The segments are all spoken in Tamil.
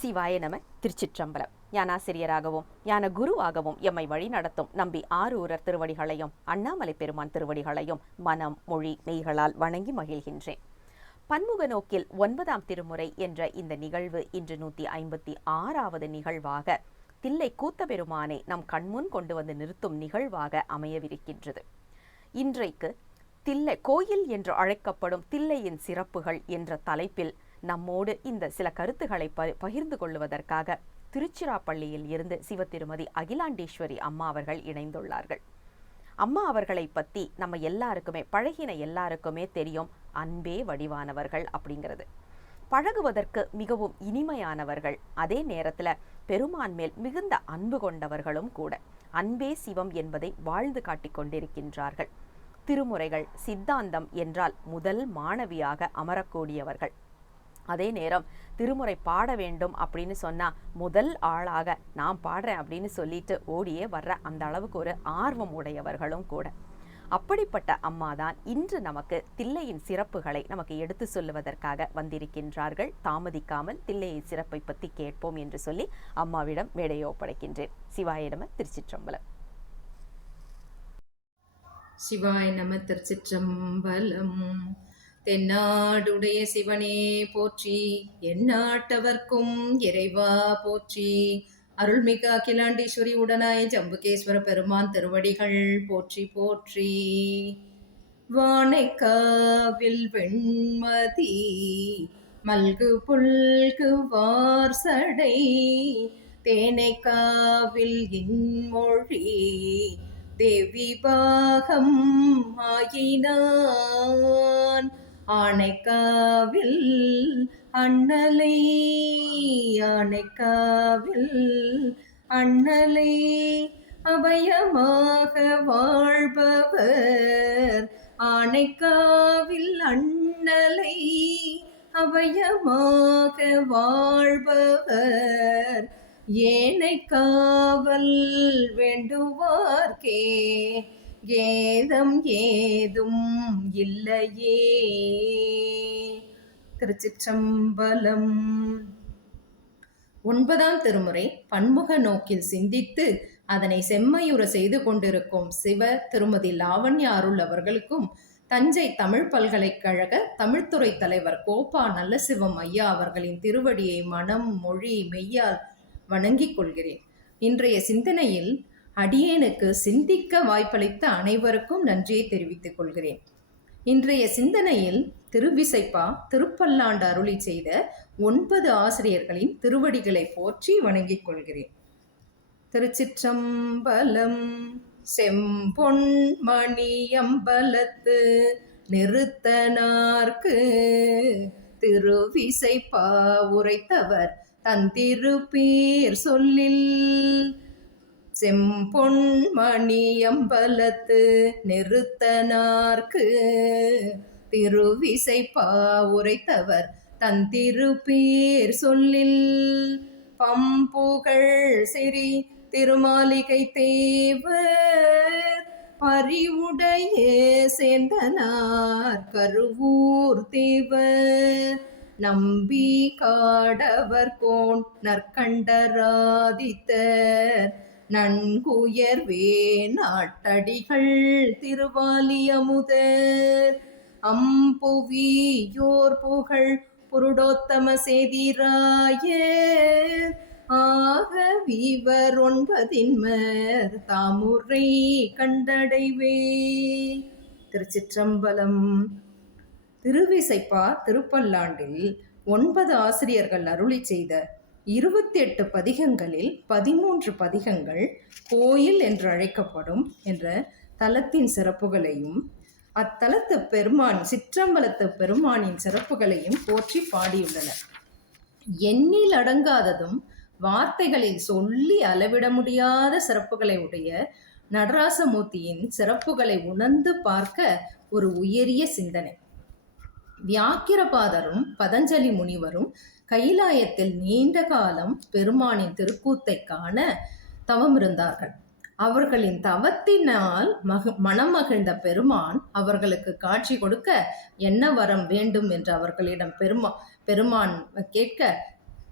சிவாய நம. திருச்சிற்றம்பலம். ஞானாசிரியராகவும் ஞான குருவாகவும் எம்மை வழி நடத்தும் நம்பி ஆரூரர் திருவடிகளையும் அண்ணாமலை பெருமான் திருவடிகளையும் மனம் மொழி மெய்களால் வணங்கி மகிழ்கின்றேன். பன்முக நோக்கில் 9ஆம் திருமுறை என்ற இந்த நிகழ்வு இன்று 156வது நிகழ்வாக தில்லை கூத்தபெருமானை நம் கண்முன் கொண்டு வந்து நிறுத்தும் நிகழ்வாக அமையவிருக்கின்றது. இன்றைக்கு தில்லை கோயில் என்று அழைக்கப்படும் தில்லையின் சிறப்புகள் என்ற தலைப்பில் நம்மோடு இந்த சில கருத்துக்களை பகிர்ந்து கொள்வதற்காக திருச்சிராப்பள்ளியில் இருந்து சிவத்திருமதி அகிலாண்டேஸ்வரி அம்மா அவர்கள் இணைந்துள்ளார்கள். அம்மா அவர்களை பற்றி நம்ம எல்லாருக்குமே பழகின எல்லாருக்குமே தெரியும், அன்பே வடிவானவர்கள் அப்படிங்கிறது. பழகுவதற்கு மிகவும் இனிமையானவர்கள், அதே நேரத்தில் பெருமான் மேல் மிகுந்த அன்பு கொண்டவர்களும் கூட. அன்பே சிவம் என்பதை வாழ்ந்து காட்டிக் கொண்டிருக்கின்றார்கள். திருமுறைகள் சித்தாந்தம் என்றால் முதல் மாணவியாக அமரக்கூடியவர்கள். அதே நேரம் திருமுறை பாட வேண்டும் அப்படின்னு சொன்னால் முதல் ஆளாக நான் பாடுறேன் அப்படின்னு சொல்லிட்டு ஓடியே வர்ற அந்த அளவுக்கு ஒரு ஆர்வம் உடையவர்களும் கூட. அப்படிப்பட்ட அம்மா தான் இன்று நமக்கு தில்லையின் சிறப்புகளை நமக்கு எடுத்து சொல்லுவதற்காக வந்திருக்கின்றார்கள். தாமதிக்காமல் தில்லையின் சிறப்பை பற்றி கேட்போம் என்று சொல்லி அம்மாவிடம் மேடையை ஒப்படைக்கின்றேன். சிவாய நம. திருச்சிற்றம்பலம். சிவாய நம. திருச்சிற்றம்பலம். தென்னாடுடைய சிவனே போற்றி, எந்நாட்டவர்க்கும் இறைவா போற்றி. அருள்மிகு அகிலாண்டேஸ்வரி உடனாய ஜம்புகேஸ்வர பெருமான் திருவடிகள் போற்றி போற்றி. வானைக்காவில் வெண்மதி மல்கு புல்கு வார்சடை, தேனைக்காவில் இன்மொழி தேவி பாகம் ஆயினான். ஆனைக்காவில் அண்ணலை ஆனைக்காவில் அண்ணலை அபயமாக வாழ்பவர். ஆனைக்காவில் அண்ணலை அபயமாக வாழ்பவர். ஏனை காவல் வேண்டுவார்க்கே ஏதம் ஏதும் இல்லையே. திருச்சிற்றம்பலம். 9ஆம் திருமுறை பன்முக நோக்கில் சிந்தித்து அதனை செம்மையுற செய்து கொண்டிருக்கும் சிவ திருமதி லாவண்யா அருள் அவர்களுக்கும் தஞ்சை தமிழ் பல்கலைக்கழக தமிழ்துறை தலைவர் கோப்பா நல்லசிவம் ஐயா அவர்களின் திருவடியை மனம் மொழி மெய்யால் வணங்கிக் கொள்கிறேன். இன்றைய சிந்தனையில் அடியேனுக்கு சிந்திக்க வாய்ப்பளித்த அனைவருக்கும் நன்றியை தெரிவித்துக் கொள்கிறேன். இன்றைய சிந்தனையில் திருவிசைப்பா திருப்பல்லாண்டு அருளி செய்த 9 ஆசிரியர்களின் திருவடிகளை போற்றி வணங்கிக் கொள்கிறேன். திருச்சிற்றம்பலம். செம்பொன் மணியம்பலத்து நிறுத்தனார்க்கு திருவிசைப்பா உரைத்தவர் தந்திருப்பீர் சொல்லில். செம்பொன் மணியம்பலத்து நிறுத்தனார்க்கு திருவிசைப்பா உரைத்தவர் தந்திருப்பீர் சொல்லில். பம்புகள் சிறி திருமாளிகை தேவர் பரிவுடைய சேந்தனார் கருவூர் தேவர். நம்பி காடவர் கோன் நற்கண்டராதித்தர் நன்குயர்வே நாட்டடிகள் திருவாலி அமுதர். அம்புவியோர் புகழ் புருடோத்தம சேதிராயர் ஆகவிவர் 9 தாமுரை கண்டடைவே. திருச்சிற்றம்பலம். திருவிசைப்பா திருப்பல்லாண்டில் 9 ஆசிரியர்கள் அருளி செய்த 28 பதிகங்களில் 13 பதிகங்கள் கோயில் என்று அழைக்கப்படும் என்ற தலத்தின் சிறப்புகளையும் அத்தலத்து பெருமான் சிற்றம்பலத்து பெருமானின் சிறப்புகளையும் போற்றி பாடியுள்ளனர். எண்ணில் அடங்காததும் வார்த்தைகளில் சொல்லி அளவிட முடியாத சிறப்புகளை உடைய நடராசமூர்த்தியின் சிறப்புகளை உணர்ந்து பார்க்க ஒரு உயரிய சிந்தனை. வியாக்கிரபாதரும் பதஞ்சலி முனிவரும் கைலாயத்தில் நீண்ட காலம் பெருமானின் திருக்கூத்தை காண தவம் இருந்தார்கள். அவர்களின் தவத்தினால் மனமகிழ்ந்த பெருமான் அவர்களுக்கு காட்சி கொடுக்க என்ன வரம் வேண்டும் என்று அவர்களிடம் பெருமான் கேட்க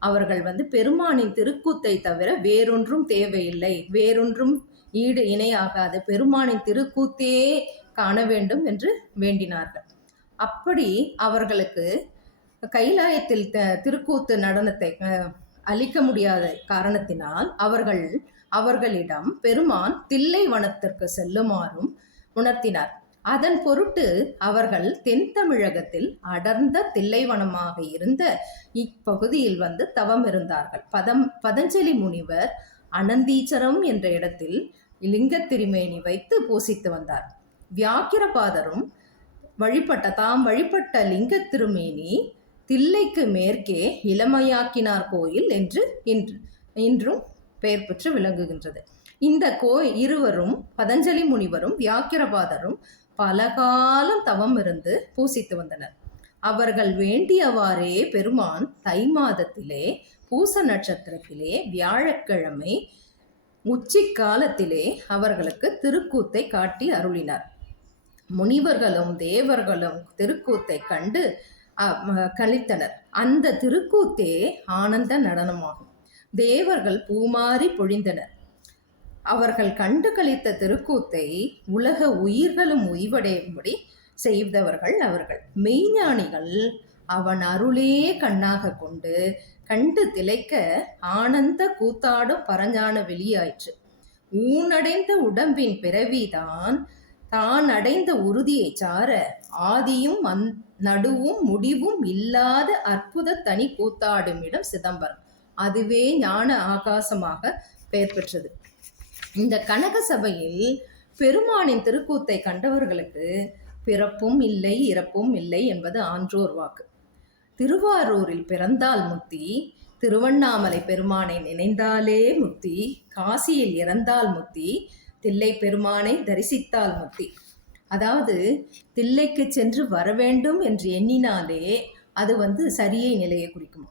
அவர்கள் பெருமானின் திருக்கூத்தை தவிர வேறொன்றும் தேவையில்லை, வேறொன்றும் ஈடு இணையாகாது, பெருமானின் திருக்கூத்தே காண வேண்டும் என்று வேண்டினார்கள். அப்படி அவர்களுக்கு கைலாயத்தில் திருக்கூத்து நடனத்தை அளிக்க முடியாத காரணத்தினால் அவர்களிடம் பெருமான் தில்லை வனத்திற்கு செல்லுமாறும் உணர்த்தினார். அதன் பொருட்டு அவர்கள் தென் தமிழகத்தில் அடர்ந்த தில்லைவனமாக இருந்த இப்பகுதியில் தவம் இருந்தார்கள். பதஞ்சலி முனிவர் அனந்தீச்சரம் என்ற இடத்தில் லிங்க திருமேனி வைத்து பூசித்து வந்தார். வியாக்கிரபாதரும் தாம் வழிபட்ட லிங்க திருமேனி தில்லைக்கு மேற்கே இளமையாக்கினார் கோயில் என்று இன்றும் பெயர் பெற்று விளங்குகின்றது. இந்த இருவரும், பதஞ்சலி முனிவரும் வியாக்கிரபாதரும், பல காலம் தவம் இருந்து பூசித்து வந்தனர். அவர்கள் வேண்டியவாறே பெருமான் தை மாதத்திலே பூச நட்சத்திரத்திலே வியாழக்கிழமை உச்சிக்காலத்திலே அவர்களுக்கு திருக்கூத்தை காட்டி அருளினார். முனிவர்களும் தேவர்களும் திருக்கூத்தை கண்டு கழித்தனர். அந்த திருக்கூத்தே ஆனந்த நடனமாகும். தேவர்கள் பூமாரி பொழிந்தனர். அவர்கள் கண்டு கழித்த திருக்கூத்தை உலக உயிர்களும் உய்வடையும்படி செய்தவர்கள் அவர்கள். மெய்ஞானிகள் அவன் அருளே கண்ணாக கொண்டு கண்டு திளைக்க ஆனந்த கூத்தாடும் பரஞான வெளியாயிற்று. ஊனடைந்த உடம்பின் பிறவிதான் தான் அடைந்த உறுதியை சார ஆதியும் நடுவும் முடிவும் இல்லாத அற்புத தனி கூத்தாடும் இடம் சிதம்பரம். அதுவே ஞான ஆகாசமாக பெயர் பெற்றது. இந்த கனக சபையில் பெருமானின் திருக்கூத்தை கண்டவர்களுக்கு பிறப்பும் இல்லை இறப்பும் இல்லை என்பது ஆன்றோர் வாக்கு. திருவாரூரில் பிறந்தால் முக்தி, திருவண்ணாமலை பெருமானை நினைந்தாலே முக்தி, காசியில் இறந்தால் முக்தி, தில்லை பெருமானை தரிசித்தால் முக்தி. அதாவது தில்லைக்கு சென்று வர வேண்டும் என்று எண்ணினாலே அது சரியை நிலையை குறிக்குமா?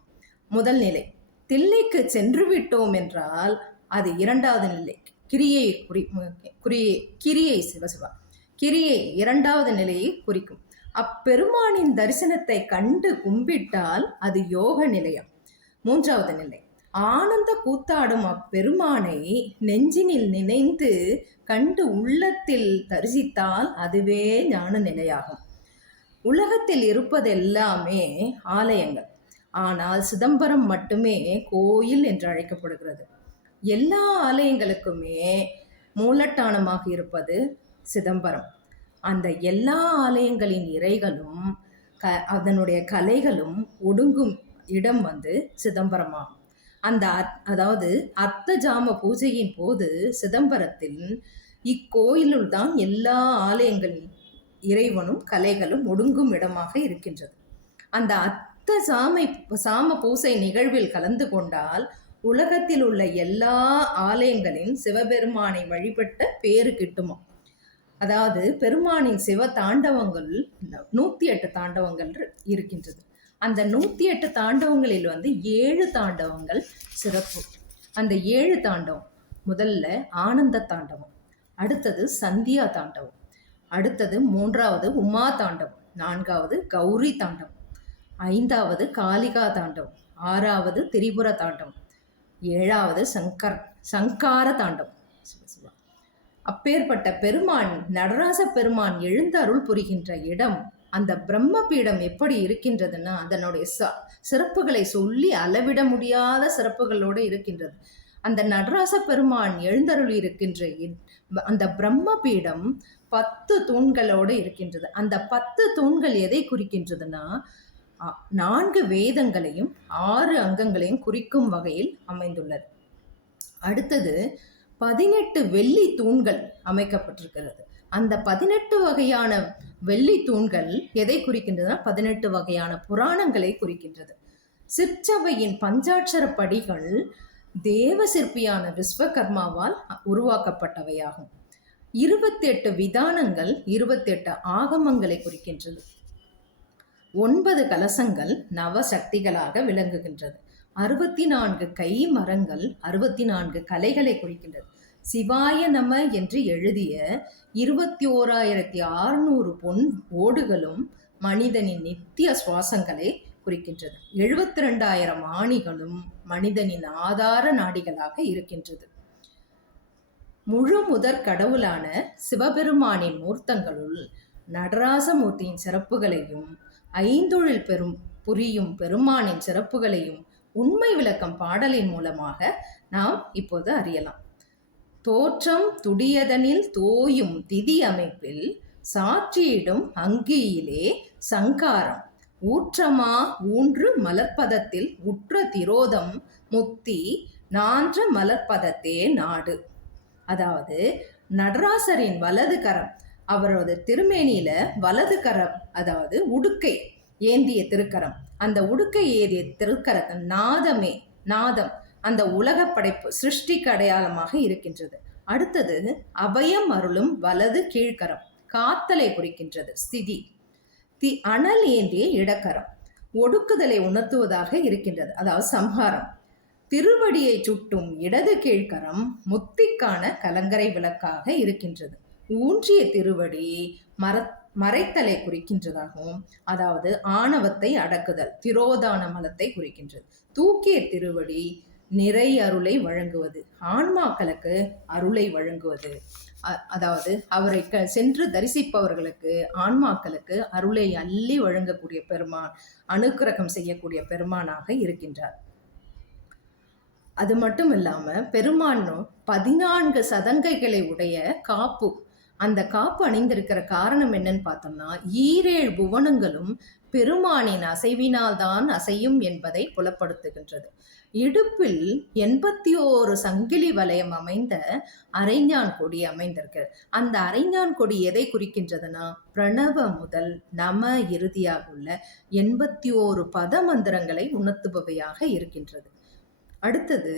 முதல் நிலை. தில்லைக்கு சென்று விட்டோம் என்றால் அது இரண்டாவது நிலை, கிரியை சிவசிவா கிரியை இரண்டாவது நிலையை குறிக்கும். அப்பெருமானின் தரிசனத்தை கண்டு கும்பிட்டால் அது யோக நிலையம். மூன்றாவது நிலை, ஆனந்த கூத்தாடும் அப்பெருமானை நெஞ்சினில் நினைந்து கண்டு உள்ளத்தில் தரிசித்தால் அதுவே ஞான நிலையாகும். உலகத்தில் இருப்பதெல்லாமே ஆலயங்கள், ஆனால் சிதம்பரம் மட்டுமே கோயில் என்று அழைக்கப்படுகிறது. எல்லா ஆலயங்களுக்குமே மூலட்டானமாக இருப்பது சிதம்பரம். அந்த எல்லா ஆலயங்களின் இறைகளும் அதனுடைய கலைகளும் ஒடுங்கும் இடம் சிதம்பரமாகும். அதாவது அர்த்த ஜாம பூஜையின் போது சிதம்பரத்தில் இக்கோயிலுள் தான் எல்லா ஆலயங்களின் இறைவனும் கலைகளும் ஒடுங்கும் இடமாக இருக்கின்றது. அந்த அர்த்த சாம பூசை நிகழ்வில் கலந்து கொண்டால் உலகத்தில் உள்ள எல்லா ஆலயங்களின் சிவபெருமானை வழிபட்ட பேறு கிட்டுமா. அதாவது பெருமானின் சிவ தாண்டவங்கள் 108 தாண்டவங்கள் இருக்கின்றது. அந்த 108 தாண்டவங்களில் 7 தாண்டவங்கள் சிறப்பு. அந்த 7 தாண்டவம், முதல்ல ஆனந்த தாண்டவம், அடுத்தது சந்தியா தாண்டவம், அடுத்தது 3வது உமா தாண்டவம், 4வது கௌரி தாண்டவம், 5வது காளிகா தாண்டவம், 6வது திரிபுர தாண்டவம், 7வது சங்கார தாண்டவம். அப்பேற்பட்ட பெருமான், நடராச பெருமான் எழுந்து அருள் புரிகின்ற இடம், அந்த பிரம்ம பீடம் எப்படி இருக்கின்றதுன்னா அதனுடைய சிறப்புகளை சொல்லி அளவிட முடியாத சிறப்புகளோடு இருக்கின்றது. அந்த நடராச பெருமான் எழுந்தருள் இருக்கின்ற அந்த பிரம்ம பீடம் 10 தூண்களோடு இருக்கின்றது. அந்த 10 தூண்கள் எதை குறிக்கின்றதுன்னா 4 வேதங்களையும் 6 அங்கங்களையும் குறிக்கும் வகையில் அமைந்துள்ளது. அடுத்தது 18 வெள்ளி தூண்கள் அமைக்கப்பட்டிருக்கிறது. அந்த 18 வகையான வெள்ளி தூண்கள் எதை குறிக்கின்றதுன்னா 18 வகையான புராணங்களை குறிக்கின்றது. சிற்சபையின் பஞ்சாட்சர படிகள் தேவ சிற்பியான விஸ்வகர்மாவால் உருவாக்கப்பட்டவையாகும். 28 விதானங்கள் 28 ஆகமங்களை குறிக்கின்றது. 9 கலசங்கள் நவசக்திகளாக விளங்குகின்றது. 64 கை மரங்கள் 64 கலைகளை குறிக்கின்றது. சிவாய நம என்று எழுதிய 21,600 பொன் ஓடுகளும் மனிதனின் நித்திய சுவாசங்களை குறிக்கின்றது. 72,000 ஆணிகளும் மனிதனின் ஆதார நாடிகளாக இருக்கின்றது. முழு முதற் கடவுளான சிவபெருமானின் மூர்த்தங்களுள் நடராசமூர்த்தியின் சிறப்புகளையும் ஐந்தொழில் புரியும் பெருமானின் சிறப்புகளையும் உண்மை விளக்கம் பாடலின் மூலமாக நாம் இப்போது அறியலாம். தோற்றம் துடியதனில் தோயும் திதி அமைப்பில் சாற்றியிடும் அங்கியிலே சங்காரம் ஊற்றமா ஊன்று மலர்ப்பதத்தில் உற்ற திரோதம் முத்தி நான்ற மலர்ப்பதத்தே நாடு. அதாவது நடராசரின் வலது கரம், அவரது திருமேனியில வலது கரம், அதாவது உடுக்கை ஏந்திய திருக்கரம், அந்த உடுக்கை ஏந்திய திருக்கரத்தின் நாதம் அந்த உலக படைப்பு சிருஷ்டிக்கு அடையாளமாக இருக்கின்றது. அடுத்தது அபயம் அருளும் வலது கீழ்கரம் காத்தலை குறிக்கின்றது. ஸ்திதி அனல் ஏந்திய இடக்கரம் ஒடுக்குதலை உணர்த்துவதாக இருக்கின்றது, அதாவது சம்ஹாரம். திருவடியை சுட்டும் இடது கீழ்கரம் முத்திக்கான கலங்கரை விளக்காக இருக்கின்றது. ஊன்றிய திருவடி மறைத்தலை குறிக்கின்றதாகவும், அதாவது ஆணவத்தை அடக்குதல் திரோதான மலத்தை குறிக்கின்றது. தூக்கிய திருவடி நிறை அருளை வழங்குவது, ஆன்மாக்களுக்கு அருளை வழங்குவது, அதாவது அவரை சென்று தரிசிப்பவர்களுக்கு ஆன்மாக்களுக்கு அருளை அள்ளி வழங்கக்கூடிய பெருமான், அனுக்கிரகம் செய்யக்கூடிய பெருமானாக இருக்கின்றார். அது மட்டும் இல்லாம பெருமானும் 14 சதங்கைகளை உடைய காப்பு, அந்த காப்பு அணிந்திருக்கிற காரணம் என்னன்னு பார்த்தோம்னா, 7 புவனங்களும் பெருமானின் அசைவினால் தான் அசையும் என்பதை புலப்படுத்துகின்றது. இடுப்பில் 81 சங்கிலி வளையம் அமைந்த அரைஞான் கொடி அமைந்திருக்கிறது. அந்த அரைஞான் கொடி எதை குறிக்கின்றதுன்னா, பிரணவ முதல் நம இறுதியாக உள்ள 81 பத மந்திரங்களை உணர்த்துபவையாக இருக்கின்றது. அடுத்தது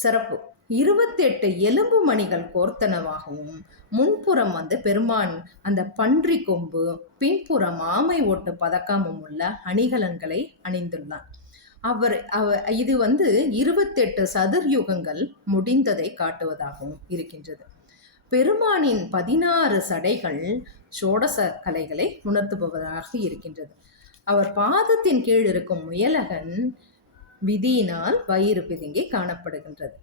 சிறப்பு 28 எலும்பு மணிகள் கோர்த்தனவாகவும், முன்புறம் பெருமான் அந்த பன்றி கொம்பு, பின்புறம் ஆமை ஓட்டு பதக்கமும் உள்ள அணிகலன்களை அணிந்துள்ளார். இது 28 சதுர்யுகங்கள் முடிந்ததை காட்டுவதாகவும் இருக்கின்றது. பெருமானின் 16 சடைகள் சோடச கலைகளை உணர்த்துபவதாக இருக்கின்றது. அவர் பாதத்தின் கீழ் இருக்கும் முயலகன் விதியினால் வயிறு பிதுங்கி காணப்படுகின்றது.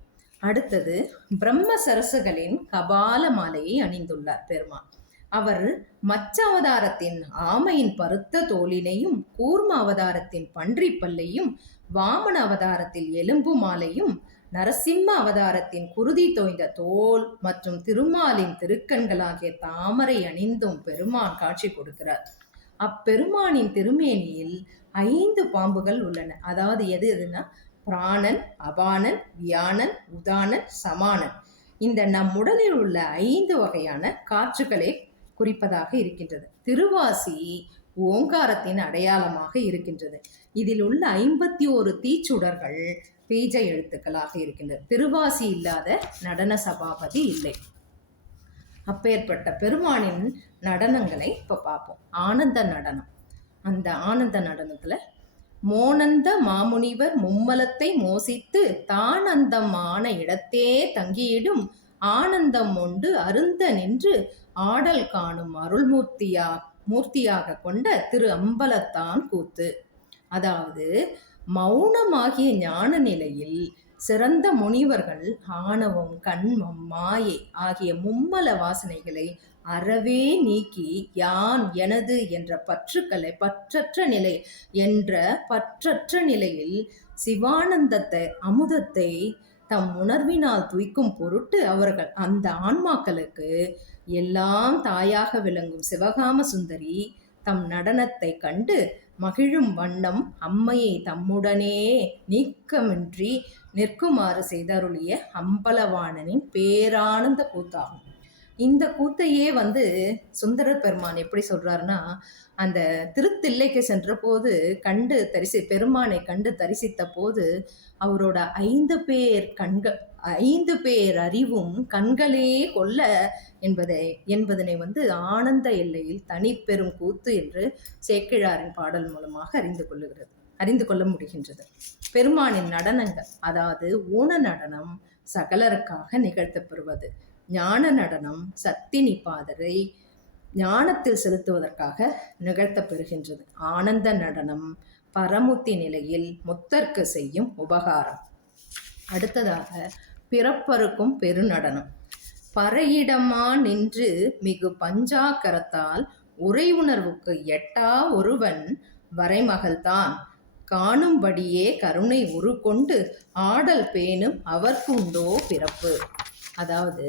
அடுத்தது பிரம்ம சரசுகளின் கபால மாலையை அணிந்துள்ளார் பெருமான். அவர் மச்ச அவதாரத்தின் ஆமையின் பருத்த தோலினையும், கூர்ம அவதாரத்தின் பன்றி பல்லையும், வாமன அவதாரத்தில் எலும்பு மாலையும், நரசிம்ம அவதாரத்தின் குருதி தோய்ந்த தோல் மற்றும் திருமாலின் திருக்கண்களாகிய தாமரை அணிந்தும் பெருமான் காட்சி கொடுக்கிறார். அப்பெருமானின் திருமேனியில் 5 பாம்புகள் உள்ளன. அதாவது எதுனா பிராணன், அபானன், வியானன், உதானன், சமானன். இந்த நம் உடலில் உள்ள 5 வகையான காற்றுகளை குறிப்பதாக இருக்கின்றது. திருவாசி ஓங்காரத்தின் அடையாளமாக இருக்கின்றது. இதில் உள்ள 51 தீச்சுடர்கள் பீஜ எழுத்துக்களாக இருக்கின்றது. திருவாசி இல்லாத நடன சபாபதி இல்லை. அப்பேற்பட்ட பெருமானின் நடனங்களை இப்ப பார்ப்போம். ஆனந்த நடனம். அந்த ஆனந்த நடனத்துல மோனந்த மாமுனிவர் மும்மலத்தை மோசித்து தானந்தம் ஆன இடத்தே தங்கியிடும் ஆனந்தம் உண்டு அருந்த நின்று ஆடல் காணும் மூர்த்தியாக கொண்ட திரு அம்பலத்தான் கூத்து. அதாவது மௌனமாகிய ஞான நிலையில் சிறந்த முனிவர்கள் ஆணவம், கண்மம், மாயை ஆகிய மும்மல வாசனைகளை அறவே நீக்கி யான் எனது என்ற பற்றற்ற நிலையில் சிவானந்தத்தை அமுதத்தை தம் உணர்வினால் துய்க்கும் பொருட்டு அவர்கள் அந்த ஆன்மாக்களுக்கு எல்லாம் தாயாக விளங்கும் சிவகாம சுந்தரி தம் நடனத்தை கண்டு மகிழும் வண்ணம் அம்மையை தம்முடனே நீக்கமின்றி நிற்குமாறு செய்தருளிய அம்பலவாணனின் பேரானந்த கூத்தாகும். இந்த கூத்தையே சுந்தரர் பெருமான் எப்படி சொல்றாருன்னா, அந்த திருத்தில்லைக்கு சென்ற போது பெருமானை கண்டு தரிசித்த போது அவரோட 5 பேர் அறிவும் கண்களே கொல்ல என்பதனை ஆனந்த எல்லையில் தனிப்பெரும் கூத்து என்று சேக்கிழாரின் பாடல் மூலமாக அறிந்து கொள்ள முடிகின்றது. பெருமானின் நடனங்கள், அதாவது ஊன நடனம் சகலருக்காக நிகழ்த்தப்பெறுவது, ஞான நடனம் சத்தினி பாதரை ஞானத்தில் செலுத்துவதற்காக நிகழ்த்தப்பெறுகின்றது. ஆனந்த நடனம் பரமுத்தி நிலையில் முத்தற்கு செய்யும் உபகாரம். அடுத்ததாக பிறப்பருக்கும் பெருநடனம். பறையிடமா நின்று மிகு பஞ்சாக்கரத்தால் உரை உணர்வுக்கு எட்டா ஒருவன் வரைமகள்தான் காணும்படியே கருணை உருக்கொண்டு ஆடல் பேணும் அவர்க்குண்டோ பிறப்பு. அதாவது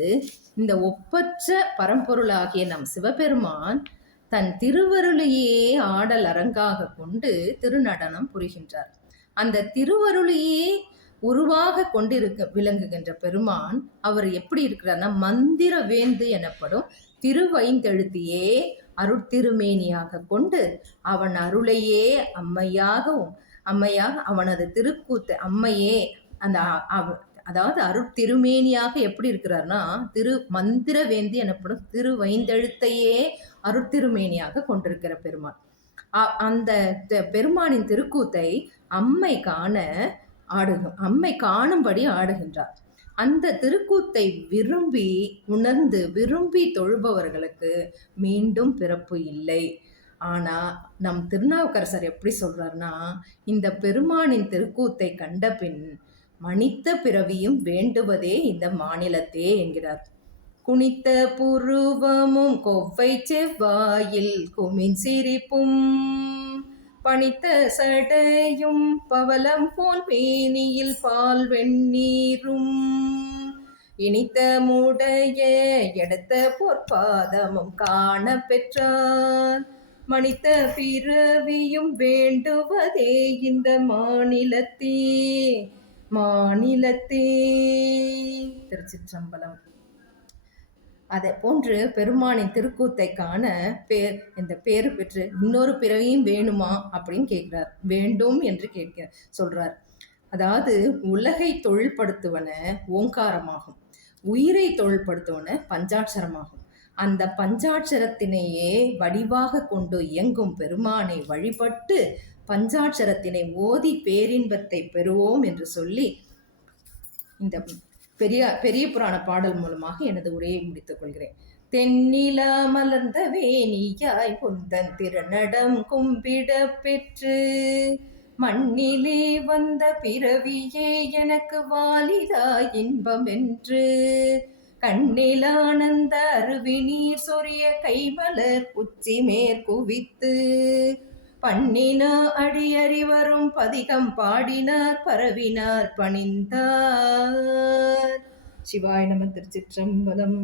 இந்த ஒப்பற்ற பரம்பொருளாகிய நம் சிவபெருமான் தன் திருவருளையே ஆடல் அரங்காக கொண்டு திருநடனம் புரிகின்றார். அந்த திருவருளையே உருவாக கொண்டிருக்க விளங்குகின்ற பெருமான் அவர் எப்படி இருக்கிறார்னா, மந்திர வேந்து எனப்படும் திருவைந்தெழுத்தியே அருட்திருமேனியாக கொண்டு அவன் அருளையே அம்மையாக அவனது திருக்கூத்து அம்மையே அந்த அதாவது அருட்திருமேனியாக எப்படி இருக்கிறார்னா, மந்திர வேந்து எனப்படும் திருவைந்தெழுத்தையே அருட்திருமேனியாக கொண்டிருக்கிற பெருமான். அந்த பெருமானின் திருக்கூத்தை அம்மை காணும்படி ஆடுகின்றார். அந்த திருக்கூத்தை விரும்பி தொழுபவர்களுக்கு மீண்டும் பிறப்பு இல்லை. ஆனா நம் திருநாவுக்கரசர் எப்படி சொல்றாருன்னா, இந்த பெருமானின் திருக்கூத்தை கண்ட பின் மனித பிறவியும் வேண்டுவதே இந்த மாநிலத்தே என்கிறார். குனித்த புருவமும் கொவ்வை செவ்வாயில் குமின் சிரிப்பும் பனித்த சடையும் பவளம் போல் மேனியில் பால் வெந்நீரும் இனித்த முடைய எடுத்த பொற்பாதமும் காண பெற்றார் மனித பிறவியும் வேண்டுவதே இந்த மாநிலத்தே. திருச்சிற்றம்பலம். அதை போன்று பெருமானின் திருக்கூத்தை காண இந்த பேரு பெற்று இன்னொரு பிறவியும் வேணுமா அப்படின்னு கேட்கிறார். வேண்டும் என்று சொல்றார். அதாவது உலகை தொழில்படுத்துவன ஓங்காரமாகும், உயிரை தொழில்படுத்துவன பஞ்சாட்சரமாகும். அந்த பஞ்சாட்சரத்தினையே வடிவாக கொண்டு இயங்கும் பெருமானை வழிபட்டு பஞ்சாட்சரத்தினை ஓதி பேரின்பத்தை பெறுவோம் என்று சொல்லி இந்த பெரிய புராண பாடல் மூலமாக எனது உரையை முடித்துக் கொள்கிறேன். தென்னிலா மலர்ந்த வேணியாய் குந்தன் திருநடம் கும்பிட பெற்று மண்ணிலே வந்த பிறவியே எனக்கு வாலிதாய் இன்பம் என்று கண்ணிலானந்த அருவி நீர் சொரிய கைமலர் உச்சி மேற்குவித்து பண்ணின அடியறிவரும் பதிகம் பாடினார் பரவினார் பணிந்தார். சிவாய நம. திருச்சிற்றம்பலம்.